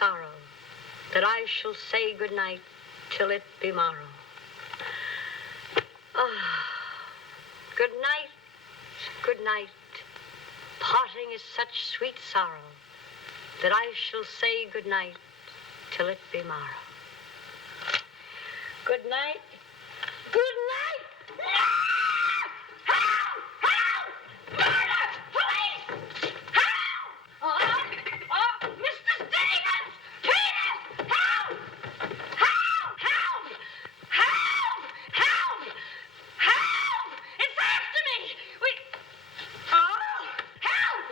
sorrow, that I shall say good night till it be morrow. Good night, good night. Parting is such sweet sorrow, that I shall say good night till it be morrow. Good night. Good night. No! Help! Help! Murder! Police! Help! Mr. Stevens! Peter! Help! Help! Help! Help! Help! Help! It's after me! Help! Help!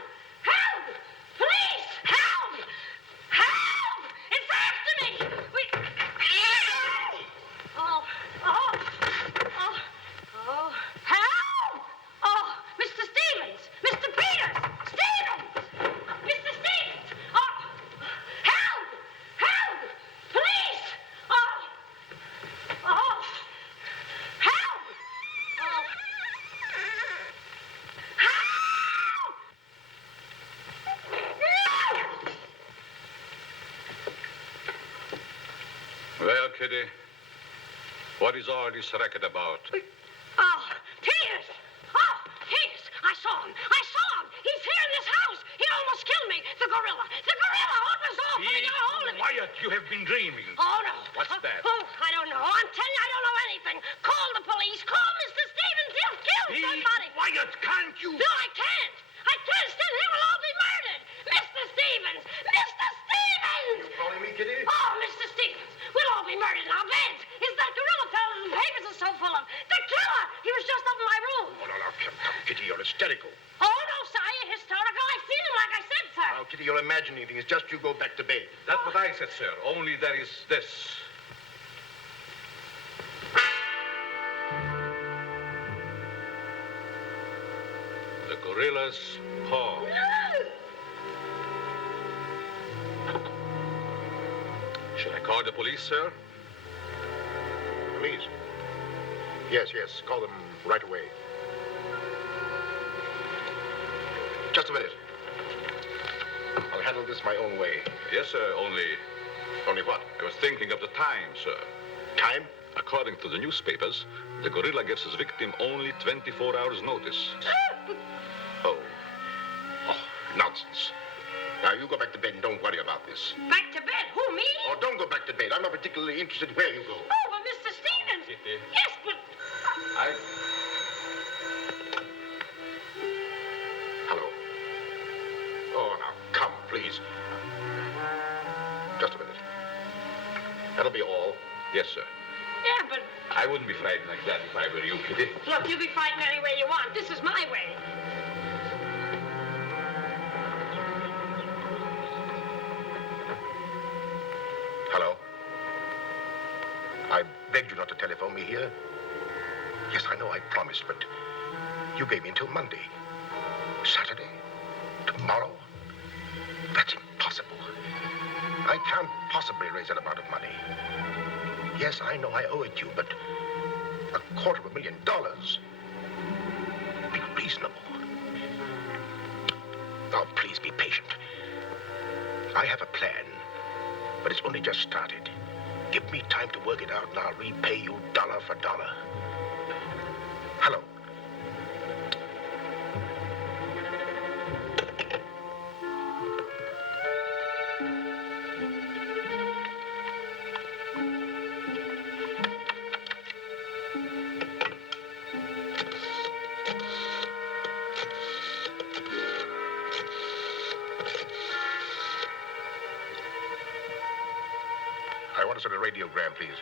Police! Help! Help! It's after me! Help! Oh, Mr. Stevens! Mr. Peters! Stevens! Mr. Stevens! Oh, help! Help! Police! Help! Help! Help! Well, Kitty, what is all this racket about? Peters! Oh, Peters! I saw him! He's here in this house! He almost killed me! The gorilla! What was off when he got a hold of me? Quiet, you have been dreaming. Oh, no. What's that? Oh, I don't know. I'm telling you, I don't know anything. Call the police. Call Mr. Stevens. He'll kill somebody. Quiet, can't you? No, I can't. Still, he will all be murdered. Mr. Stevens! Mr. Stevens! You calling me, Kitty? Oh, Mr. Stevens, we'll all be murdered in our beds. Is that gorilla fellow the papers are so full of? The killer! He was just up in my room. Oh, no, come, Kitty, you're hysterical. Oh, no, sir, you're hysterical. I've seen him like I said, sir. Now, Kitty, you're imagining things. Just you go back to bed. That's what I said, sir. Only there is this. The gorilla's paw. Shall I call the police, sir? Police? Yes. Call them right away. Just a minute. I'll handle this my own way. Yes, sir, only Only what? I was thinking of the time, sir. Time? According to the newspapers, the gorilla gives his victim only 24 hours' notice. Oh, nonsense. Now, you go back to bed and don't worry about this. Back to bed? Who, me? Oh, don't go back to bed. I'm not particularly interested where you go. Oh, but Mr. Stevens. Kitty. Yes, but... Hello. Oh, now, come, please. Just a minute. That'll be all. Yes, sir. Yeah, but... I wouldn't be frightened like that if I were you, Kitty. Look, you be fighting any way you want. This is my way. Hello. I begged you not to telephone me here. Yes, I know I promised, but you gave me until Monday. Saturday? Tomorrow? That's impossible. I can't possibly raise that amount of money. Yes, I know I owe it you, but $250,000. Be reasonable. Now, please be patient. I have a plan, but it's only just started. Give me time to work it out, and I'll repay you dollar for dollar. Hello. I want to send a radiogram, please.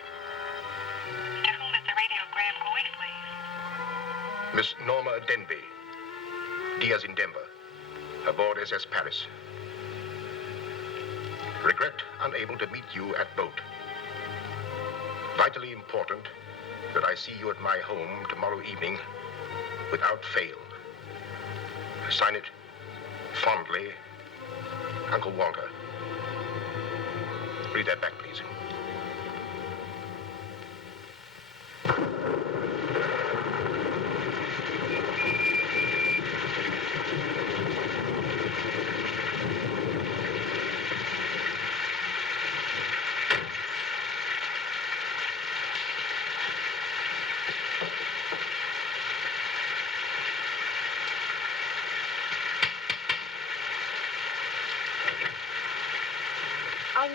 To whom is the radiogram going, please? Miss Norma Denby, Diaz in Denver, aboard SS Paris. Regret unable to meet you at boat. Vitally important that I see you at my home tomorrow evening without fail. Sign it, fondly, Uncle Walter. Read that back, please.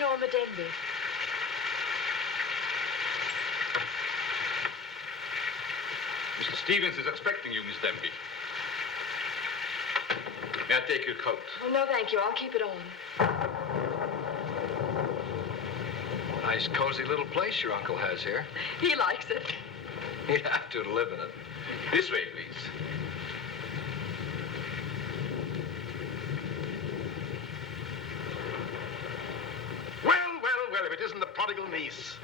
Norma Denby. Mr. Stevens is expecting you, Miss Denby. May I take your coat? Oh, no, thank you. I'll keep it on. Nice, cozy little place your uncle has here. He likes it. He'd have to live in it. This way, please. Well, if it isn't the prodigal niece.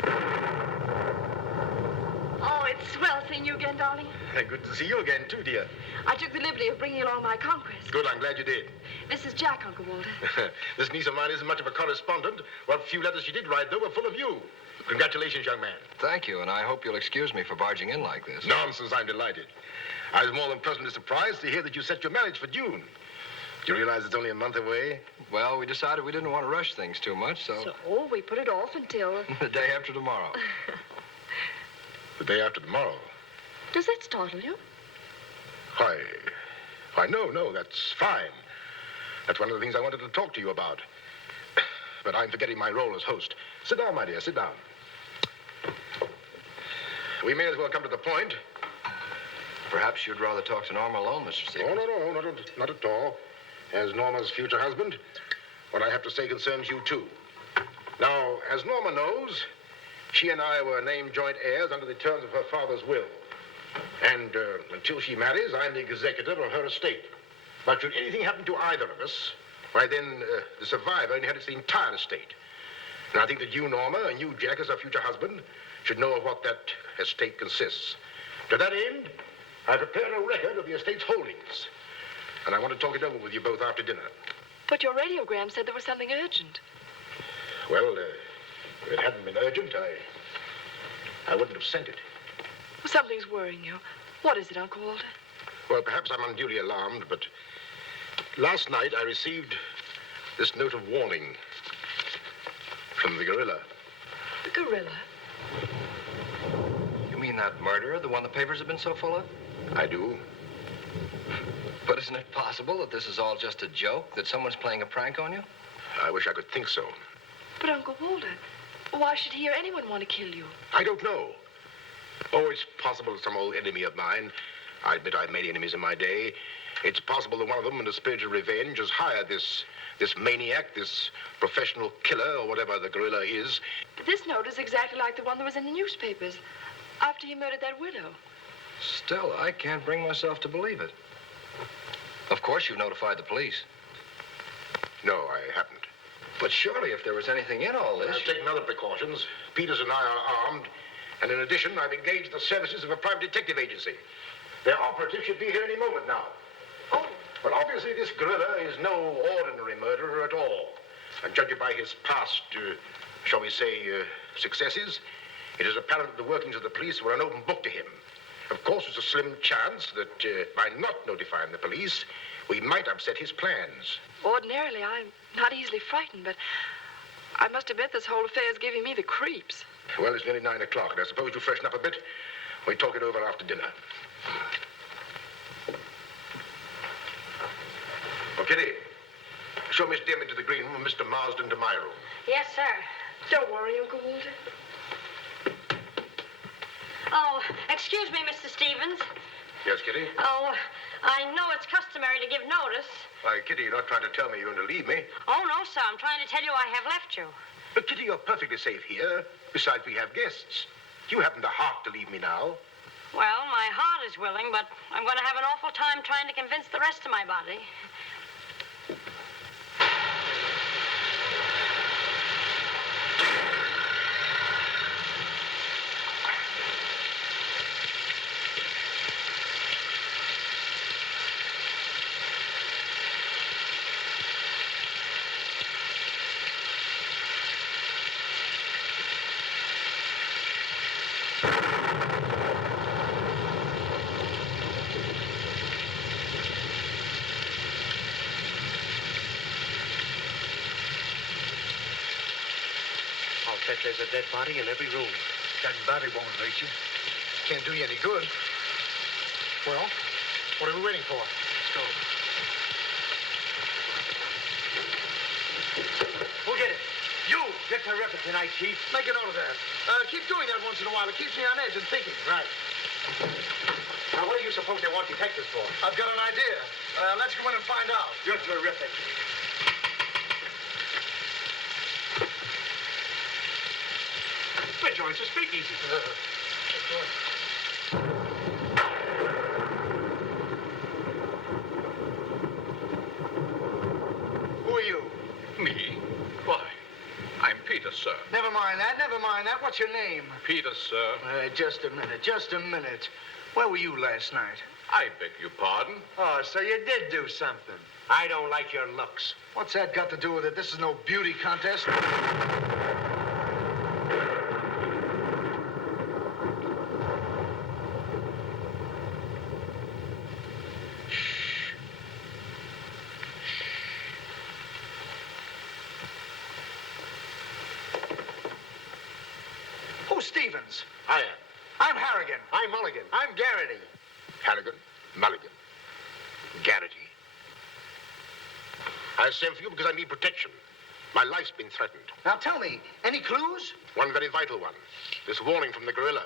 Oh, it's swell seeing you again, darling. Good to see you again, too, dear. I took the liberty of bringing along my conquest. Good, I'm glad you did. This is Jack, Uncle Walter. This niece of mine isn't much of a correspondent. What few letters she did write, though, were full of you. Congratulations, young man. Thank you, and I hope you'll excuse me for barging in like this. Nonsense, I'm delighted. I was more than pleasantly surprised to hear that you set your marriage for June. Do you realize it's only a month away? Well, we decided we didn't want to rush things too much, so So we put it off until... the day after tomorrow. The day after tomorrow. Does that startle you? Why, no, that's fine. That's one of the things I wanted to talk to you about. But I'm forgetting my role as host. Sit down, my dear, sit down. We may as well come to the point. Perhaps you'd rather talk to Norma alone, Mr. Stevens. Oh, no, not at all. As Norma's future husband, what I have to say concerns you, too. Now, as Norma knows, she and I were named joint heirs under the terms of her father's will. And until she marries, I'm the executor of her estate. But should anything happen to either of us, why then the survivor inherits the entire estate. And I think that you, Norma, and you, Jack, as her future husband, should know of what that estate consists. To that end, I prepared a record of the estate's holdings. And I want to talk it over with you both after dinner. But your radiogram said there was something urgent. Well, if it hadn't been urgent, I wouldn't have sent it. Something's worrying you. What is it, Uncle Walter? Well, perhaps I'm unduly alarmed, but last night I received this note of warning from the gorilla. The gorilla? You mean that murderer, the one the papers have been so full of? I do. But isn't it possible that this is all just a joke, that someone's playing a prank on you? I wish I could think so. But, Uncle Walter, why should he or anyone want to kill you? I don't know. Oh, it's possible that some old enemy of mine, I admit I've many enemies in my day, it's possible that one of them, in a spirit of revenge, has hired this maniac, this professional killer, or whatever the gorilla is. This note is exactly like the one that was in the newspapers after he murdered that widow. Still, I can't bring myself to believe it. Of course, you notified the police. No, I haven't. But surely, if there was anything in all this... I've taken other precautions. Peters and I are armed. And in addition, I've engaged the services of a private detective agency. Their operative should be here any moment now. Oh. But obviously, this gorilla is no ordinary murderer at all. And judging by his past, shall we say, successes, it is apparent that the workings of the police were an open book to him. Of course, there's a slim chance that by not notifying the police, we might upset his plans. Ordinarily, I'm not easily frightened, but I must admit this whole affair is giving me the creeps. Well, it's nearly 9 o'clock, and I suppose you freshen up a bit. We talk it over after dinner. Oh, Kitty, show Miss Denby to the green room and Mr. Marsden to my room. Yes, sir. Don't worry, Uncle Walter. Oh, excuse me, Mr. Stevens. Yes, Kitty? Oh, I know it's customary to give notice. Why, Kitty, you're not trying to tell me you're going to leave me. Oh, no, sir. I'm trying to tell you I have left you. But, Kitty, you're perfectly safe here. Besides, we have guests. You haven't the heart to leave me now. Well, my heart is willing, but I'm going to have an awful time trying to convince the rest of my body. Bet there's a dead body in every room. That body won't hurt you. Can't do you any good. Well, what are we waiting for? Let's go. Who did it? You! You're terrific tonight, Chief. Make a note of that. Keep doing that once in a while. It keeps me on edge and thinking. Right. Now, what do you suppose they want detectives for? I've got an idea. Let's go in and find out. You're terrific. The joint's a speakeasy. Who are you? Me? Why? I'm Peter, sir. Never mind that. What's your name? Peter, sir. Just a minute. Where were you last night? I beg your pardon. Oh, so you did do something. I don't like your looks. What's that got to do with it? This is no beauty contest. Who's Stevens? I am. I'm Harrigan. I'm Mulligan. I'm Garrity. Harrigan, Mulligan, Garrity. I sent for you because I need protection. My life's been threatened. Now tell me, any clues? One very vital one. This warning from the gorilla.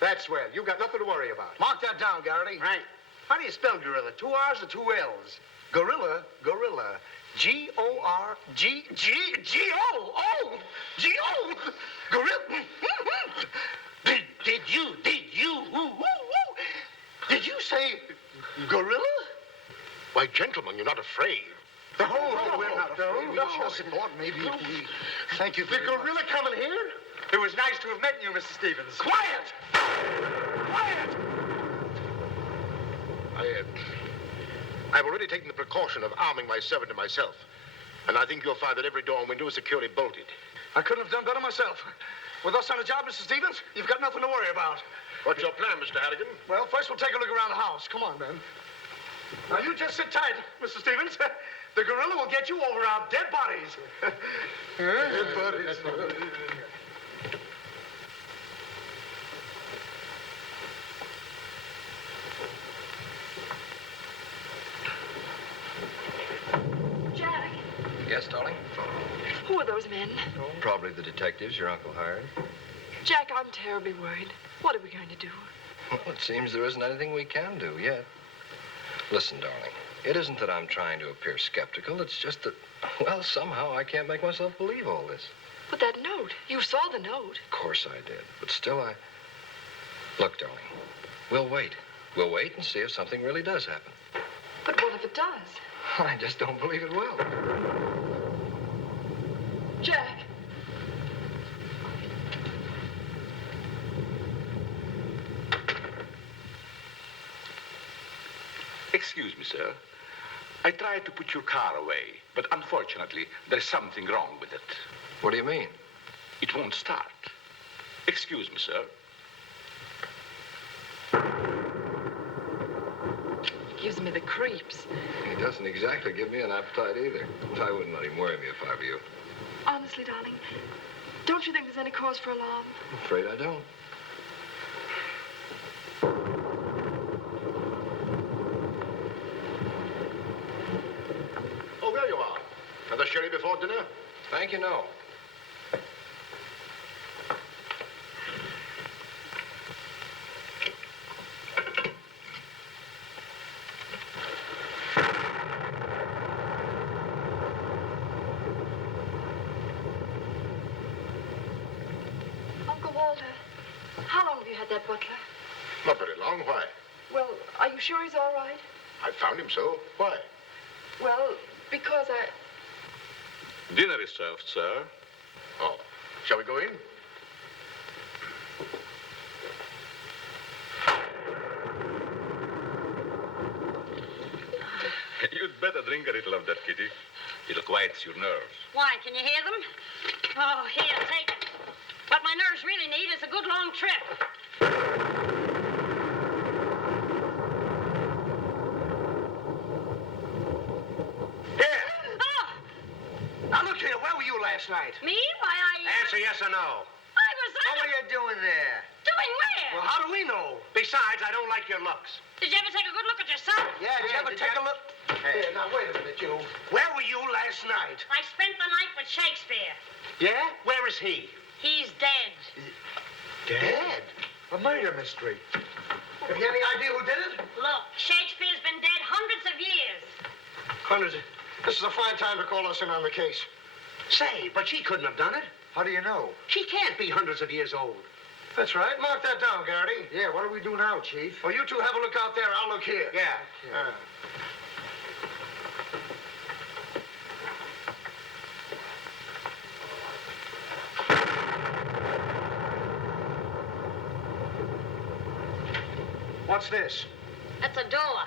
That's swell. You got nothing to worry about. Mark that down, Garrity. Right. How do you spell gorilla? 2 R's or 2 L's? Gorilla. G-O-R-G-G-G-O. G-O. Gorilla. Did you say gorilla? Why, gentlemen, you're not afraid. No, we're not afraid. We just thought maybe if we... Thank you The very much. gorilla coming here? It was nice to have met you, Mr. Stevens. Quiet! Quiet! I've already taken the precaution of arming my servant and myself. And I think you'll find that every door and window is securely bolted. I couldn't have done better myself. With us on the job, Mr. Stevens, you've got nothing to worry about. What's your plan, Mr. Harrigan? Well, first we'll take a look around the house. Come on, Ben. Now, you just sit tight, Mr. Stevens. The gorilla will get you over our dead bodies. Dead bodies. Jack, Yes, darling? who are those men? Probably the detectives your uncle hired. Jack, I'm terribly worried. What are we going to do? Well, it seems there isn't anything we can do yet. Listen, darling, it isn't that I'm trying to appear skeptical. It's just that, well, somehow I can't make myself believe all this. But that note, you saw the note. Of course I did, but still Look, darling, we'll wait. We'll wait and see if something really does happen. But what if it does? I just don't believe it will. Jack. Excuse me, sir. I tried to put your car away, but unfortunately, there's something wrong with it. What do you mean? It won't start. Excuse me, sir. Gives me the creeps. He doesn't exactly give me an appetite either. I wouldn't let him worry me if I were you. Honestly, darling, don't you think there's any cause for alarm? I'm afraid I don't. Oh, there you are. Another sherry before dinner? Thank you, no. Uncle Walter, how long have you had that butler? Not very long. Why? Well, are you sure he's all right? I found him so. Why? Well, because I... Dinner is served, sir. Oh, shall we go in? You'd better drink a little of that, Kitty. It'll quiet your nerves. Why, can you hear them? Oh, here, take it. What my nerves really need is a good long trip. Here. Oh, Now, look here. Where were you last night? me? Why, Answer yes or no. I was... What were you doing there? Doing where? Well, how do we know? Besides, I don't like your looks. Did you ever take a good look at yourself? Yeah, did you ever take a look? Hey. Here, now, wait a minute, you. Where were you last night? I spent the night with Shakespeare. Yeah? Where is he? He's dead. Dead? A murder mystery. Have you any idea who did it? Look, Shakespeare's been dead hundreds of years. Hundreds. This is a fine time to call us in on the case. Say, but she couldn't have done it. How do you know? She can't be hundreds of years old. That's right. Mark that down, Garrity. Yeah, what do we do now, Chief? Well, you two have a look out there. I'll look here. Yeah. What's this? That's a door.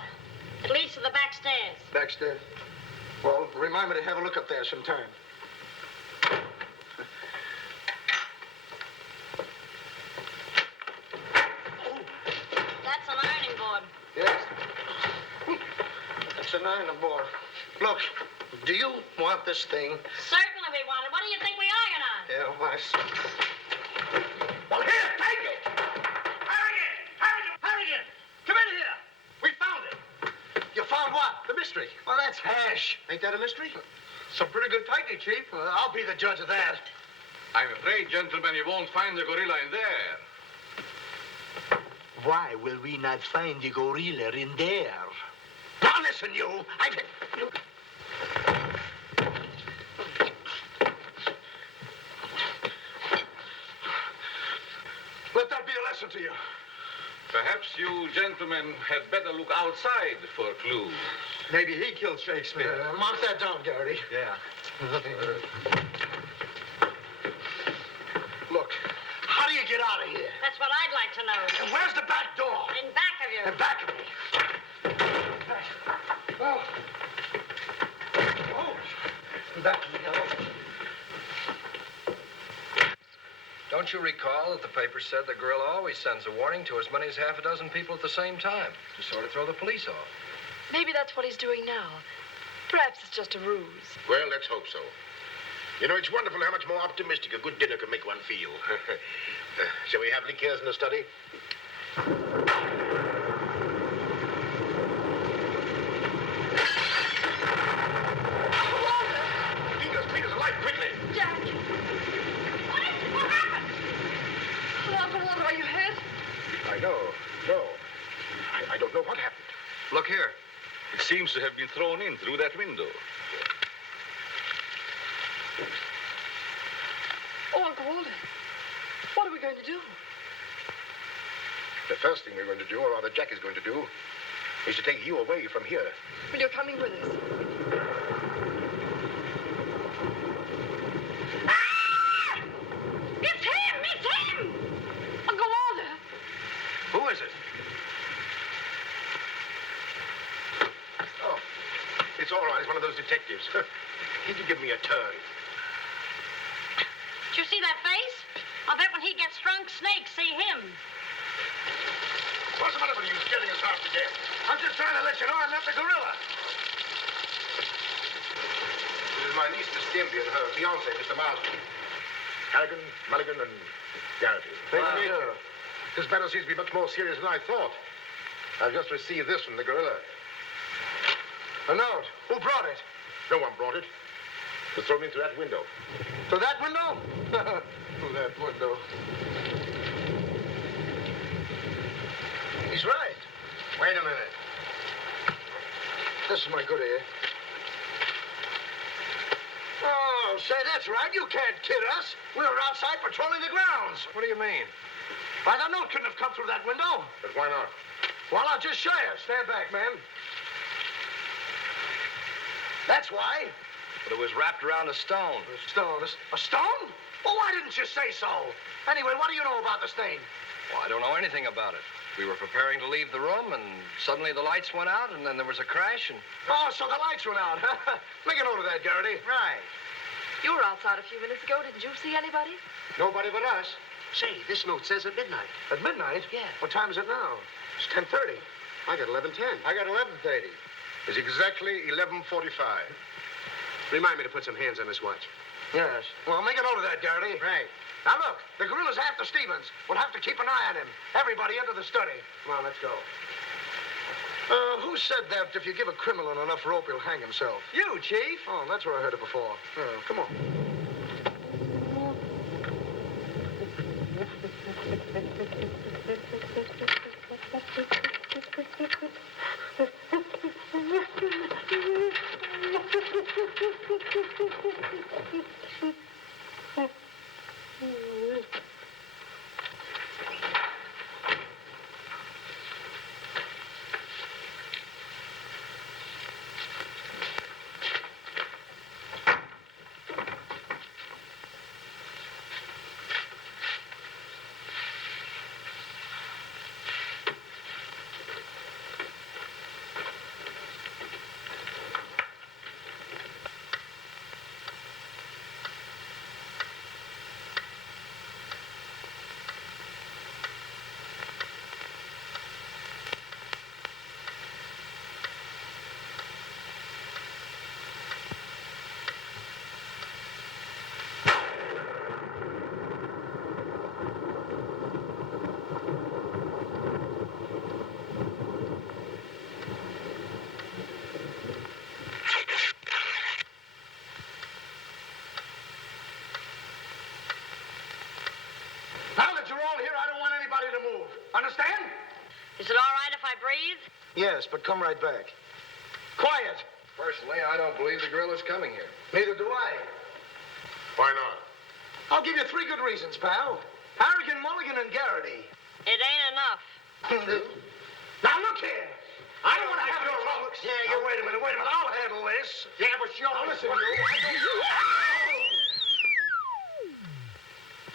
It leads to the back stairs. Backstairs. Well, remind me to have a look up there sometime. That's an ironing board. Yes. That's an iron board. Look, do you want this thing? Certainly we want it. What do you think we iron on? Yeah, well, I see. Well, here, take it! Harrigan! Come in here! We found it. You found what? The mystery. Well, that's hash. Ain't that a mystery? Some pretty good tightening, Chief. I'll be the judge of that. I'm afraid, gentlemen, you won't find the gorilla in there. Why will we not find the gorilla in there? Now listen, you. Let that be a lesson to you. Perhaps you gentlemen had better look outside for clues. Maybe he killed Shakespeare. Mark that down, Garrity. Yeah. Look, how do you get out of here? That's what I'd like to know. And where's the back door? In back of you. In back of me. Oh. In back of me, hello. Don't you recall that the paper said the gorilla always sends a warning to as many as half a dozen people at the same time to sort of throw the police off? Maybe that's what he's doing now. Perhaps it's just a ruse. Well, let's hope so. You know, it's wonderful how much more optimistic a good dinner can make one feel. Shall we have liqueurs in the study? Peter's alive, quickly! Jack! What is it? What happened? Oh, Uncle Walter, are you hurt? I know. No. I don't know what happened. Look here. It seems to have been thrown in through that window. Oh, Uncle Walter, what are we going to do? The first thing we're going to do, or rather Jack is going to do, is to take you away from here. Well, you're coming with us. Ah! It's him! It's him! Uncle Walter! Who is it? Oh, it's all right. It's one of those detectives. He can give me a turn. Did you see that face? I'll bet when he gets drunk, snakes see him. What's the matter with you scaring us half to death? I'm just trying to let you know I met the gorilla. This is my niece, Miss Denby, and her fiancé, Mr. Marsden. Harrigan, Mulligan, and Garrity. Thank you. This matter seems to be much more serious than I thought. I've just received this from the gorilla. A note. Who brought it? No one brought it. It was thrown in through that window. To that window? Through that window. He's right. Wait a minute. This is my good ear. Oh, say, that's right. You can't kid us. We were outside patrolling the grounds. What do you mean? Why, the note couldn't have come through that window. But why not? Well, I'll just show you. Stand back, man. That's why. But it was wrapped around a stone. A stone. A stone? Well, why didn't you say so? Anyway, what do you know about this thing? Well, I don't know anything about it. We were preparing to leave the room, and suddenly the lights went out, and then there was a crash, and... Oh, so the lights went out. Make a note of that, Garrity. Right. You were outside a few minutes ago. Didn't you see anybody? Nobody but us. Say, this note says at midnight. At midnight? Yeah. What time is it now? It's 10:30. I got 11:10. I got 11:30. It's exactly 11:45. Remind me to put some hands on this watch. Yes. Well, make a note of that, Garrity. Right. Now, look, the gorilla's after Stevens. We'll have to keep an eye on him. Everybody into the study. Come on, let's go. Who said that if you give a criminal enough rope, he'll hang himself? You, Chief. Oh, that's where I heard it before. Come on. I breathe? Yes, but come right back. Quiet. Personally, I don't believe the gorilla's coming here. Neither do I. Why not? I'll give you 3 good reasons, pal. Harrigan, Mulligan, and Garrity. It ain't enough. Now, look here. I don't want to have your troubles. Yeah, wait a minute. I'll handle this. Yeah, but sure. Now, listen,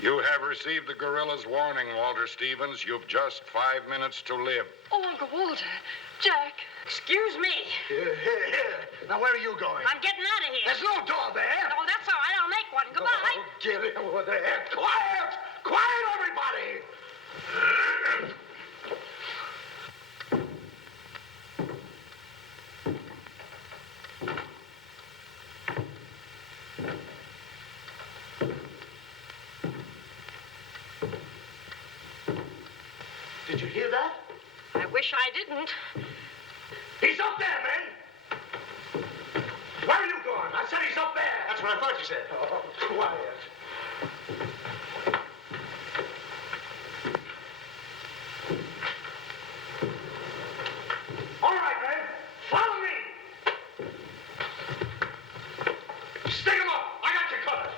You have received the gorilla's warning, Walter Stevens. You've just 5 minutes to live. Oh, Uncle Walter. Jack. Excuse me. Here. Now, where are you going? I'm getting out of here. There's no door there. Oh, that's all right. I'll make one. Goodbye. Oh, get it over there. Quiet! Quiet, everybody! Did you hear that? I wish I didn't. He's up there, man! Where are you going? I said he's up there. That's what I thought you said. Oh, quiet. All right, man. Follow me. Stick him up. I got you covered.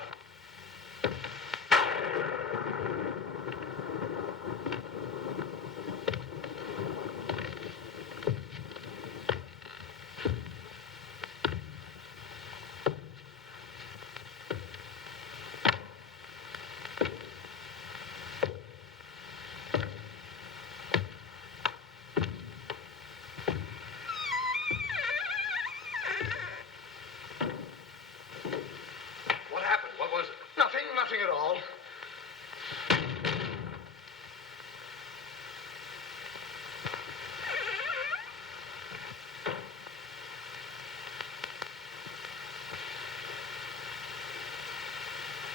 What happened? What was it? Nothing at all.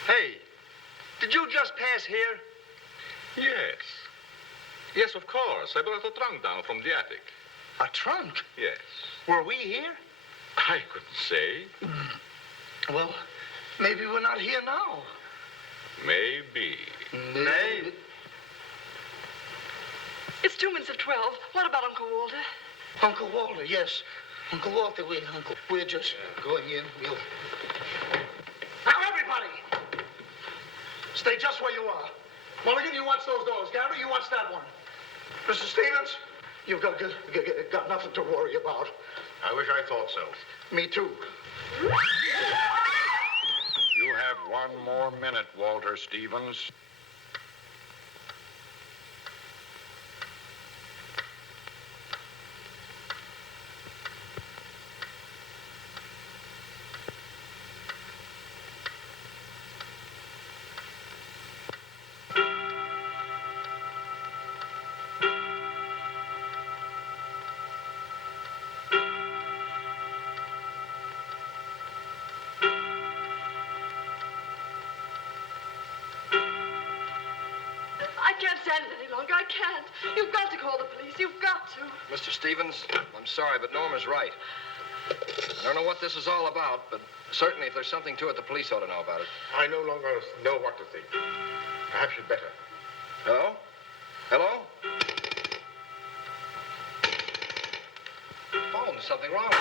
Hey, did you just pass here? Yes. Yes, of course. I brought a trunk down from the attic. A trunk? Yes. Were we here? I couldn't say. Well, maybe we're not here now. Maybe. Maybe. It's 2 minutes of 12. What about Uncle Walter? Uncle Walter, yes. Uncle Walter, we're just going in. Now, everybody! Stay just where you are. Mulligan, you watch those doors. Gary, you watch that one. Mr. Stevens, you've got nothing to worry about. I wish I thought so. Me too. You have 1 more minute, Walter Stevens. I can't stand it any longer. I can't. You've got to call the police. You've got to. Mr. Stevens, I'm sorry, but Norma's right. I don't know what this is all about, but certainly if there's something to it, the police ought to know about it. I no longer know what to think. Perhaps you'd better. Hello? Hello? Oh, there's something wrong.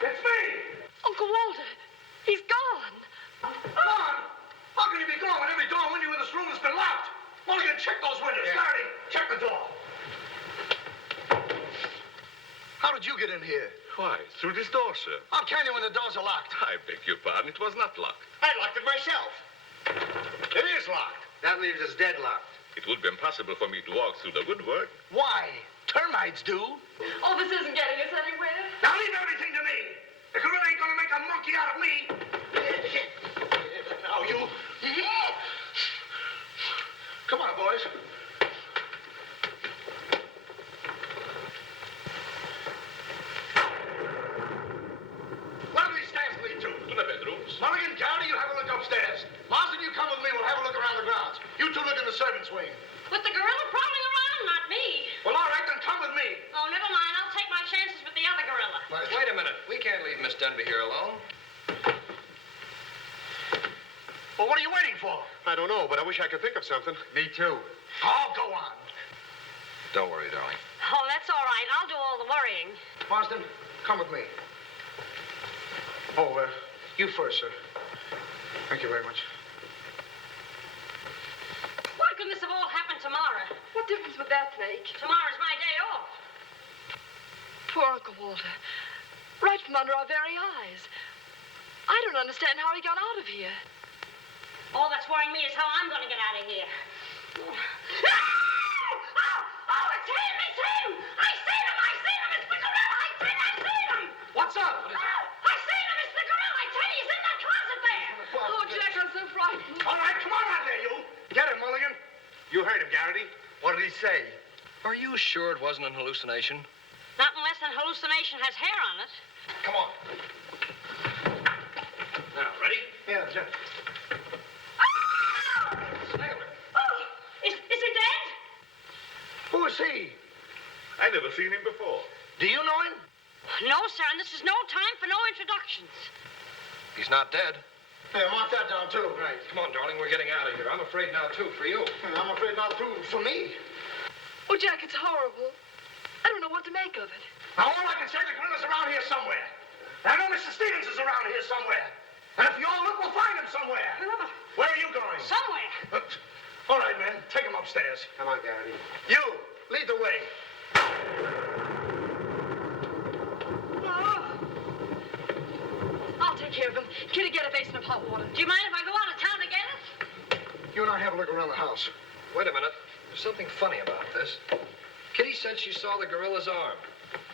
It's me! Uncle Walter, he's gone. Gone? How can he be gone when every door and window in this room has been locked? Mulligan, check those windows. Gary, check the door. How did you get in here? Why, through this door, sir. How can you when the doors are locked? I beg your pardon. It was not locked. I locked it myself. It is locked. That leaves us deadlocked. It would be impossible for me to walk through the woodwork. Why? Termites do. Oh, this isn't getting us anywhere. Now leave everything to me. The gorilla ain't gonna make a monkey out of me. Now you. Come on, boys. Where do these stairs lead to? To the bedrooms. Mulligan, Gary, you have a look upstairs. Marsden, you come with me. We'll have a look around the grounds. You two look in the servants' wing. With the gorilla prowling around, not me. Well, all right, then come with me. Denby here alone. Well, what are you waiting for? I don't know, but I wish I could think of something. Me too. Oh, go on. Don't worry, darling. Oh, that's all right. I'll do all the worrying. Marsden, come with me. Oh, you first, sir. Thank you very much. Why couldn't this have all happened tomorrow? What difference would that make? Tomorrow's my day off. Poor Uncle Walter. Right from under our very eyes. I don't understand how he got out of here. All that's worrying me is how I'm going to get out of here. Oh, it's him! It's him! I seen him! It's the gorilla! I seen him! What's up? Oh, I seen him! It's the gorilla! I tell you, he's in that closet there! Oh, Jack, I'm so frightened. All right, come on out there, you. Get him, Mulligan. You heard him, Garrity. What did he say? Are you sure it wasn't an hallucination? Not unless an hallucination has hair on it. Come on. Now, ready? Yeah, sir. Oh, is he dead? Who is he? I never seen him before. Do you know him? No, sir, and this is no time for no introductions. He's not dead. Yeah, mark that down, too. Right. Come on, darling, we're getting out of here. I'm afraid now, too, for you. I'm afraid not, too, for me. Oh, Jack, it's horrible. I don't know what to make of it. Now, all I can say, the gorilla's around here somewhere. I know Mr. Stevens is around here somewhere. And if you all look, we'll find him somewhere. Where are you going? Somewhere. All right, man. Take him upstairs. Come on, Garrity. You, lead the way. I'll take care of him. Kitty, get a basin of hot water. Do you mind if I go out of town to get it? You and I have a look around the house. Wait a minute. There's something funny about this. Kitty said she saw the gorilla's arm.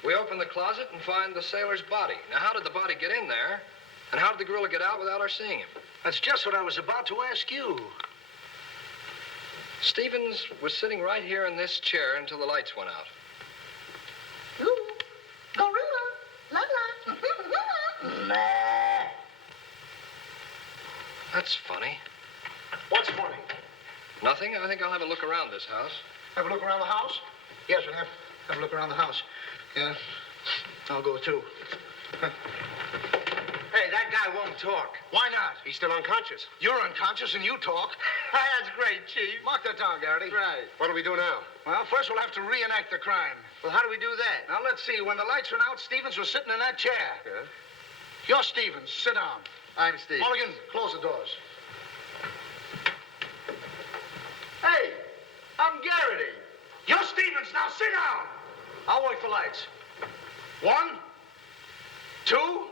We open the closet and find the sailor's body. Now, how did the body get in there? And how did the gorilla get out without our seeing him? That's just what I was about to ask you. Stevens was sitting right here in this chair until the lights went out. You, gorilla, la la. Nah. That's funny. What's funny? Nothing. I think I'll have a look around this house. Have a look around the house? Yes, we'll have a look around the house. Yeah, I'll go too. Hey, that guy won't talk. Why not? He's still unconscious. You're unconscious and you talk. That's great, Chief. Mark that down, Garrity. Right. What do we do now? Well, first we'll have to reenact the crime. Well, how do we do that? Now, let's see. When the lights went out, Stevens was sitting in that chair. Yeah? You're Stevens. Sit down. I'm Steve. Mulligan, close the doors. Hey, I'm Garrity. You're Stevens. Now, sit down. I'll wait for lights. 1, 2,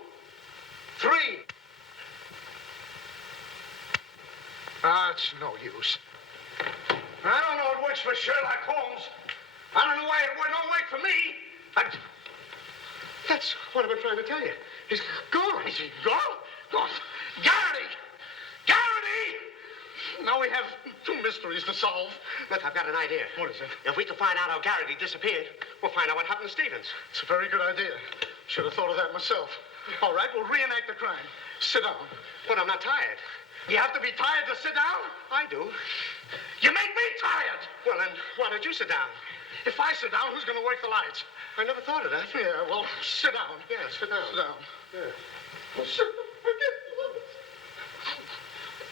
3. It's no use. I don't know it works for Sherlock Holmes. I don't know why it don't work for me. That's what I've been trying to tell you. He's gone. Is he gone? Gone. Garrity! Garrity! Now we have 2 mysteries to solve. Look, I've got an idea. What is it? If we can find out how Garrity disappeared, we'll find out what happened to Stevens. It's a very good idea. Should have thought of that myself. All right, we'll reenact the crime. Sit down. But I'm not tired. You have to be tired to sit down? I do. You make me tired. Well, then, why don't you sit down? If I sit down, who's going to work the lights? I never thought of that. Yeah, well, sit down. Yeah, sit down. Sit down. Yeah. Well, sit.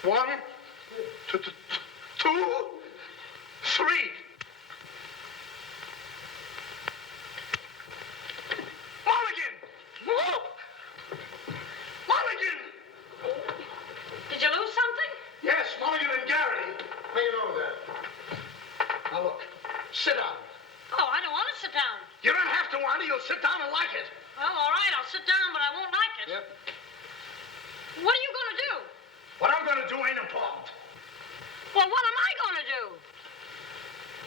1, 2, 3. Mulligan! Whoa! Mulligan! Did you lose something? Yes, Mulligan and Garrity. Make a note of that. Now look, sit down. Oh, I don't want to sit down. You don't have to, Wanda. You'll sit down and like it. Well, all right, I'll sit down, but I won't like it. Yep. What are you going to do? What I'm going to do ain't important. Well, what am I going to do?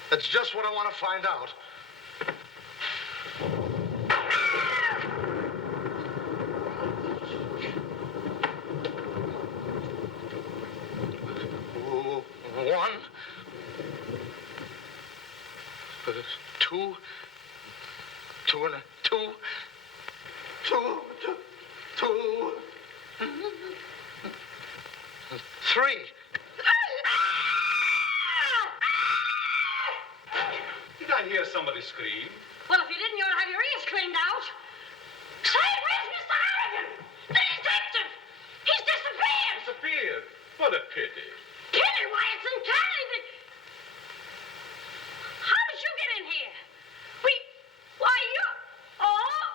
That's just what I want to find out. One, 2, 2 and 2, 3. Did I hear somebody scream? Well, if you didn't, you'll have your ears cleaned out. Say, where's Mr. Harrigan? What a pity. Pity? Why, it's entirely the... How did you get in here? Why, you... Oh!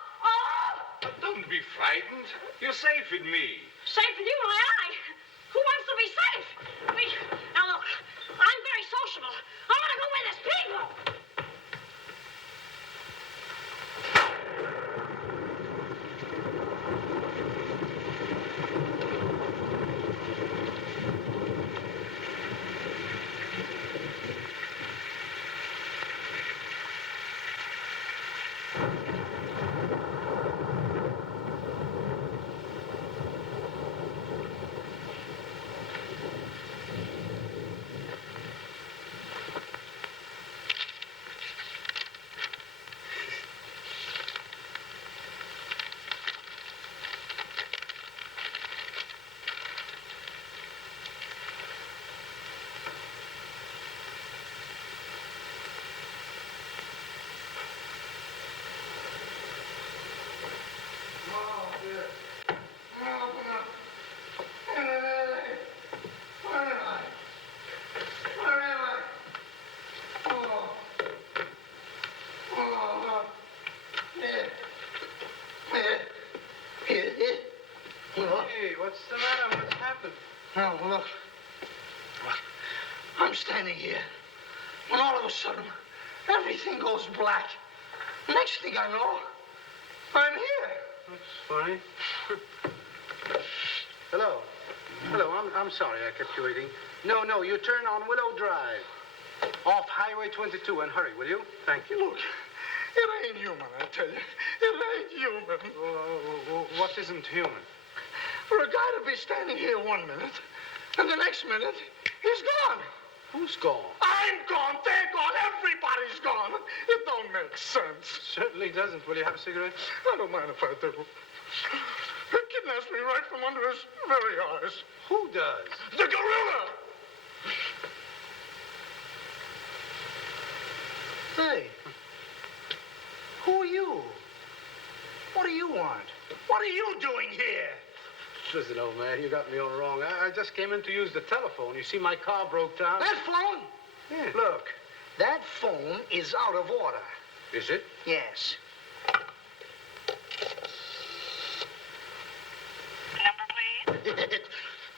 But don't be frightened. You're safe with me. Safe with you, why? Who wants to be safe? Now, look, I'm very sociable. I want to go where there's people. Hey, what's the matter? What's happened? Oh, look. I'm standing here. When all of a sudden, everything goes black. Next thing I know, I'm here. That's funny. Hello. Hello, I'm sorry I kept you waiting. No, you turn on Willow Drive. Off Highway 22 and hurry, will you? Thank you. Look, it ain't human, I tell you. It ain't human. What isn't human? For a guy to be standing here 1 minute, and the next minute, he's gone. Who's gone? I'm gone. They're gone. Everybody's gone. It don't make sense. Certainly doesn't. Will you have a cigarette? I don't mind if I do. He kidnaps me right from under his very eyes. Who does? The gorilla! Hey, who are you? What do you want? What are you doing here? Listen, old man, you got me all wrong. I just came in to use the telephone. You see, my car broke down. That phone? Yeah. Look, that phone is out of order. Is it? Yes. Number, please.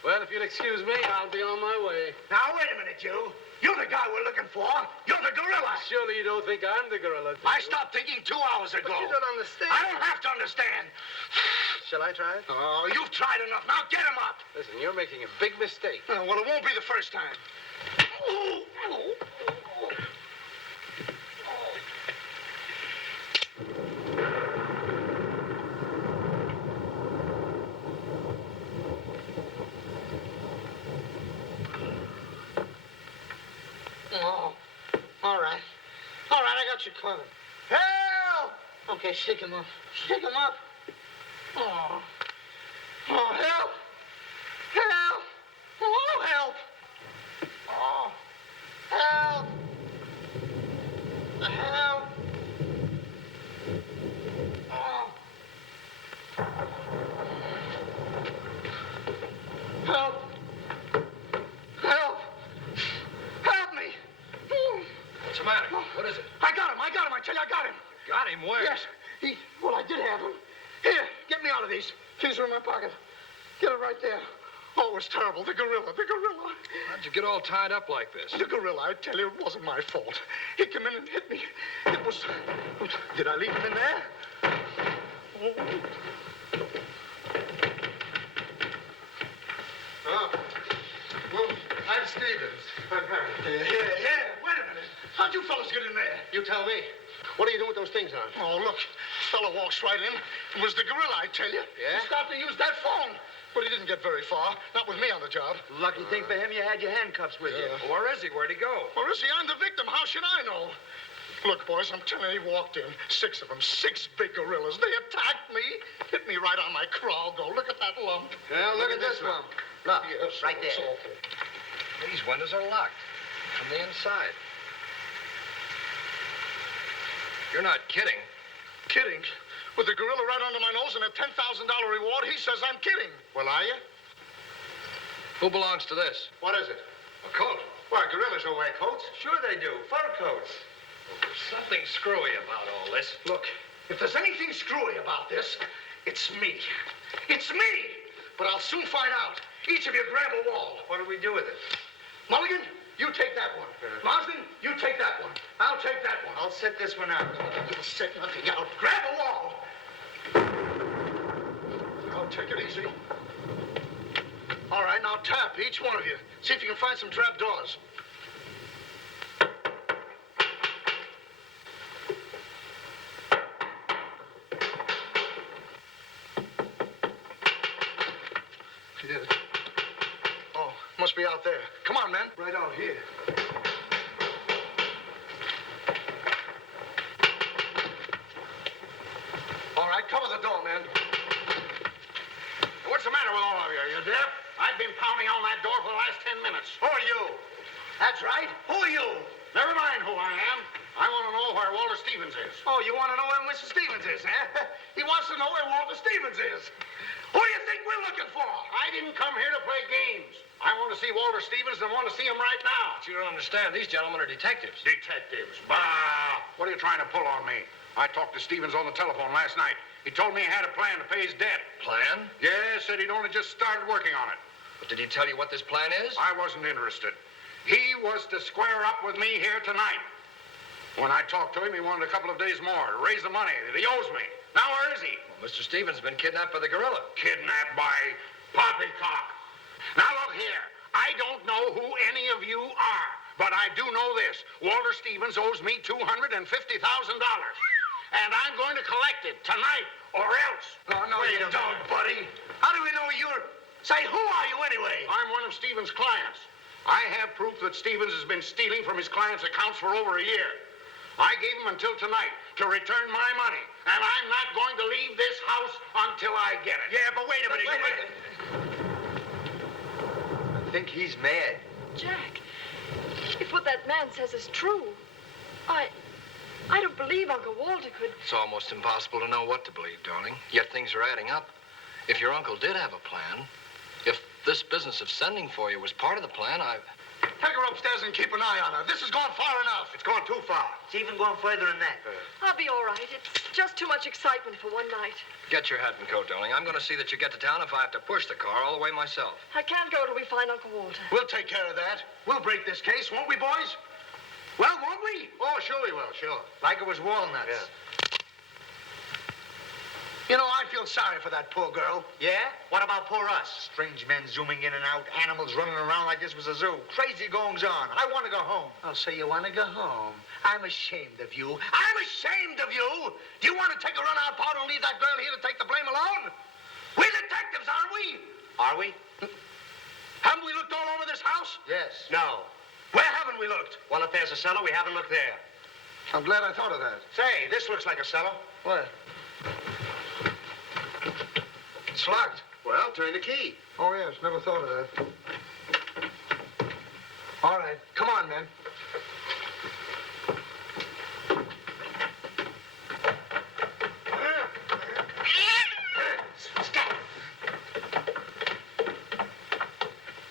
Well, if you'll excuse me, I'll be on my way. Now, wait a minute, you. You're the guy we're looking for. You're the gorilla. Surely you don't think I'm the gorilla, do I you? stopped thinking 2 hours ago. But you don't understand. I don't have to understand. Shall I try it? Oh, you've tried enough. Now get him up. Listen, you're making a big mistake. Well, it won't be the first time. Oh, all right. All right, I got you covered. Help! Okay, shake him up. Shake him up. Oh, help! Help! Oh, help! Oh, help! Help! Oh. Help! Help! Help me! What's the matter? What is it? I got him! I tell you, I got him! Got him where? Yes, well, I did have him. Here, get me out of these. Keys are in my pocket. Get it right there. Oh, it was terrible. The gorilla. How'd you get all tied up like this? The gorilla, I tell you, it wasn't my fault. He came in and hit me. It was... Did I leave him in there? Oh. Well, I'm Stevens. I'm Harry. Here. Wait a minute. How'd you fellas get in there? You tell me. What are you doing with those things on? Oh, look. Fella walks right in. It was the gorilla, I tell you. Yeah? He started to use that phone. But he didn't get very far. Not with me on the job. Lucky thing for him, you had your handcuffs with you. Well, where is he? Where'd he go? Where is he? I'm the victim. How should I know? Look, boys, I'm telling you, he walked in. 6 of them. 6 big gorillas. They attacked me. Hit me right on my crawl go. Look at that lump. Well, look at this lump. Look, Yes, right it's there. awful. These windows are locked from the inside. You're not kidding. Kidding? With the gorilla right under my nose and a $10,000 reward, he says I'm kidding. Well, are you? Who belongs to this? What is it? A coat. Why, gorillas don't wear coats. Sure they do. Fur coats. There's something screwy about all this. Look, if there's anything screwy about this, it's me. It's me! But I'll soon find out. Each of you grab a wall. What do we do with it? Mulligan, you take that one. Marsden, you take that one. I'll take that one. I'll set this one out. You'll set nothing out. Grab a wall. I'll take it easy. All right, now tap, each one of you. See if you can find some trap doors. You did it. Oh, must be out there. Come on, man. Right out here. All right, cover the door, man. What's the matter with all of you? Are you deaf? I've been pounding on that door for the last 10 minutes. Who are you? That's right. Who are you? Never mind who I am. I want to know where Walter Stevens is. Oh, you want to know where Mr. Stevens is, huh? He wants to know where Walter Stevens is. Who do you think we're looking for? I didn't come here to play games. I want to see Walter Stevens and want to see him right now. But you don't understand. These gentlemen are detectives. Detectives? Bah! What are you trying to pull on me? I talked to Stevens on the telephone last night. He told me he had a plan to pay his debt. Plan? Yes, said he'd only just started working on it. But did he tell you what this plan is? I wasn't interested. He was to square up with me here tonight. When I talked to him, he wanted a couple of days more to raise the money that he owes me. Now, where is he? Well, Mr. Stevens has been kidnapped by the gorilla. Kidnapped by Poppycock. Now, look here. I don't know who any of you are, but I do know this. Walter Stevens owes me $250,000. And I'm going to collect it tonight or else. No, you don't, buddy. How do we know you're... Say, who are you anyway? I'm one of Stevens' clients. I have proof that Stevens has been stealing from his clients' accounts for over a year. I gave him until tonight to return my money, and I'm not going to leave this house until I get it. Yeah, but wait a minute. I think he's mad. Jack, if what that man says is true, I don't believe Uncle Walter could... It's almost impossible to know what to believe, darling. Yet things are adding up. If your uncle did have a plan, if this business of sending for you was part of the plan, Take her upstairs and keep an eye on her. This has gone far enough. It's gone too far. It's even going further than that. I'll be all right. It's just too much excitement for one night. Get your hat and coat, darling. I'm going to see that you get to town if I have to push the car all the way myself. I can't go till we find Uncle Walter. We'll take care of that. We'll break this case, won't we, boys? Well, won't we? Oh, sure we will, sure. Like it was walnuts. Yeah. You know, I feel sorry for that poor girl. Yeah? What about poor us? Strange men zooming in and out, animals running around like this was a zoo. Crazy goings on. I want to go home. Oh, so you want to go home? I'm ashamed of you. I'm ashamed of you! Do you want to take a run-out powder and leave that girl here to take the blame alone? We're detectives, aren't we? Are we? Haven't we looked all over this house? Yes. No. Where haven't we looked? Well, if there's a cellar, we haven't looked there. I'm glad I thought of that. Say, this looks like a cellar. What? It's locked. Well, turn the key. Oh, yes. Never thought of that. All right. Come on, man.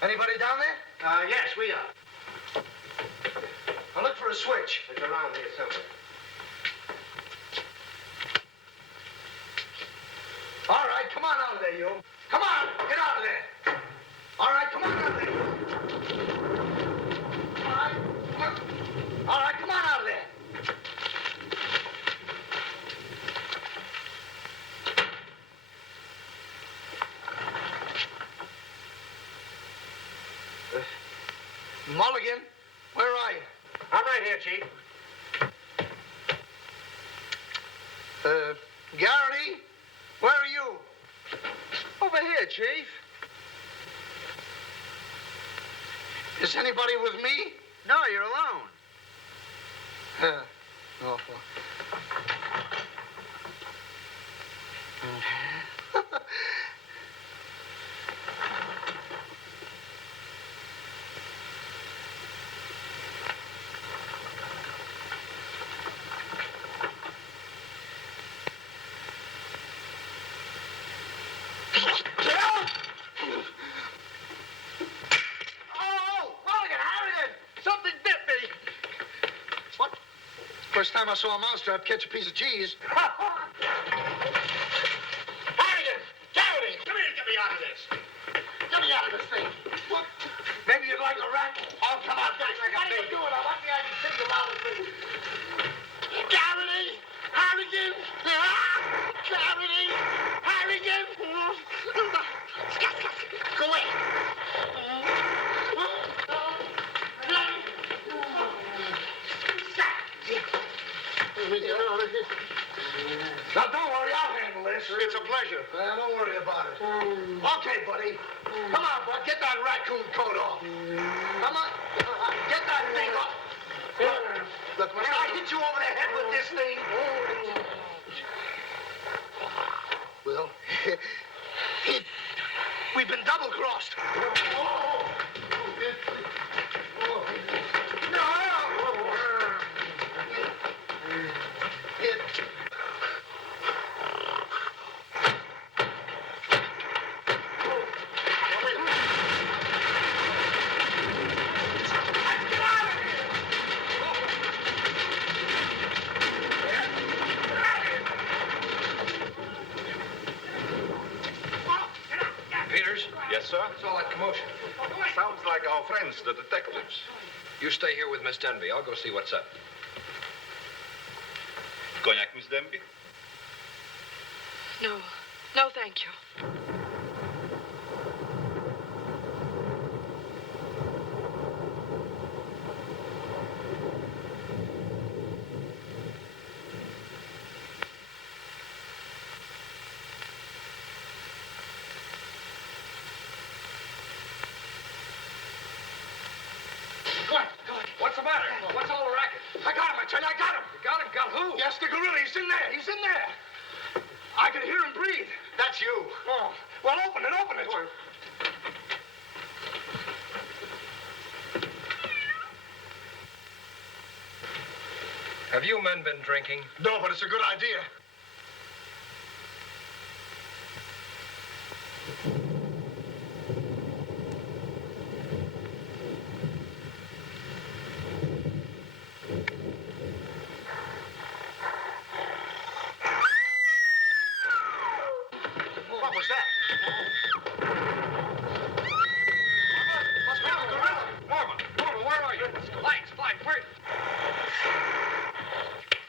Anybody down there? Yes, we are. I'll look for a switch. It's around here somewhere. All right, come on out of there, you. Come on, get out of there. All right, come on out of there. All right, come on out of there. Mulligan, where are you? I'm right here, Chief. Garrity, where are you? Over here, Chief. Is anybody with me? No, you're alone. Awful. time I saw a mousetrap catch a piece of cheese. Harrigan! Garrity! Come here and get me out of this. Get me out of this thing. What? Maybe you'd like a rat? Oh, come on, guys. What are you doing? I want the idea to think about it. Garrity! Harrigan! Garrity! Harrigan! Go away. Now, don't worry, I'll handle this. It's a pleasure. Don't worry about it. Okay, buddy. Come on, bud. Get that raccoon coat off. Come on. Get that thing off. Look, when I hit you over the head with this thing. Well, we've been double-crossed. Peters? Yes, sir? What's all that commotion? Sounds like our friends, the detectives. You stay here with Miss Denby. I'll go see what's up. Cognac, Miss Denby? No. No, thank you. What's the matter? What's all the racket? I got him, I tell you, I got him. You got him? Got who? Yes, the gorilla. He's in there. He's in there. I can hear him breathe. That's you. Oh, well, open it, open it. Have you men been drinking? No, but it's a good idea. What was that? Norma, where are you? Lights, where?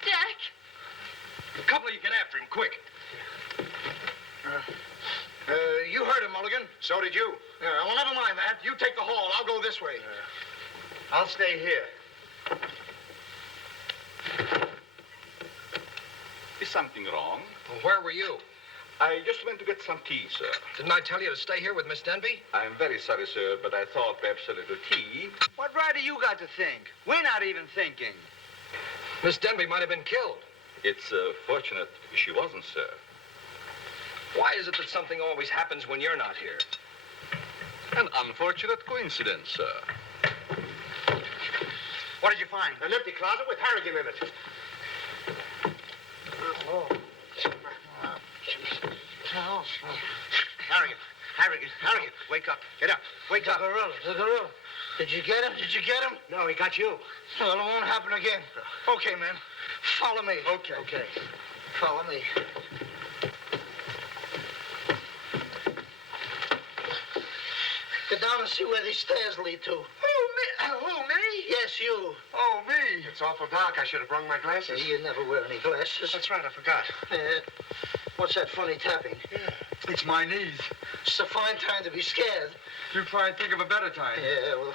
Jack! A couple of you get after him, quick. You heard him, Mulligan. So did you. Yeah, well, never mind that. You take the hall. I'll go this way. I'll stay here. Is something wrong? Well, where were you? I just went to get some tea, sir. Didn't I tell you to stay here with Miss Denby? I'm very sorry, sir, but I thought perhaps a little tea. What right do you got to think? We're not even thinking. Miss Denby might have been killed. It's fortunate she wasn't, sir. Why is it that something always happens when you're not here? An unfortunate coincidence, sir. What did you find? An empty closet with Harrigan in it. Harrigan, wake up. Get up. Wake up. The gorilla. Did you get him? No, he got you. Well, it won't happen again. Okay, man. Follow me. Okay. Follow me. Get down and see where these stairs lead to. Who, me? Yes, you. Oh, me. It's awful dark. I should have brought my glasses. You never wear any glasses. That's right, I forgot. What's that funny tapping? It's my knees. It's a fine time to be scared. You try and think of a better time. Yeah, well...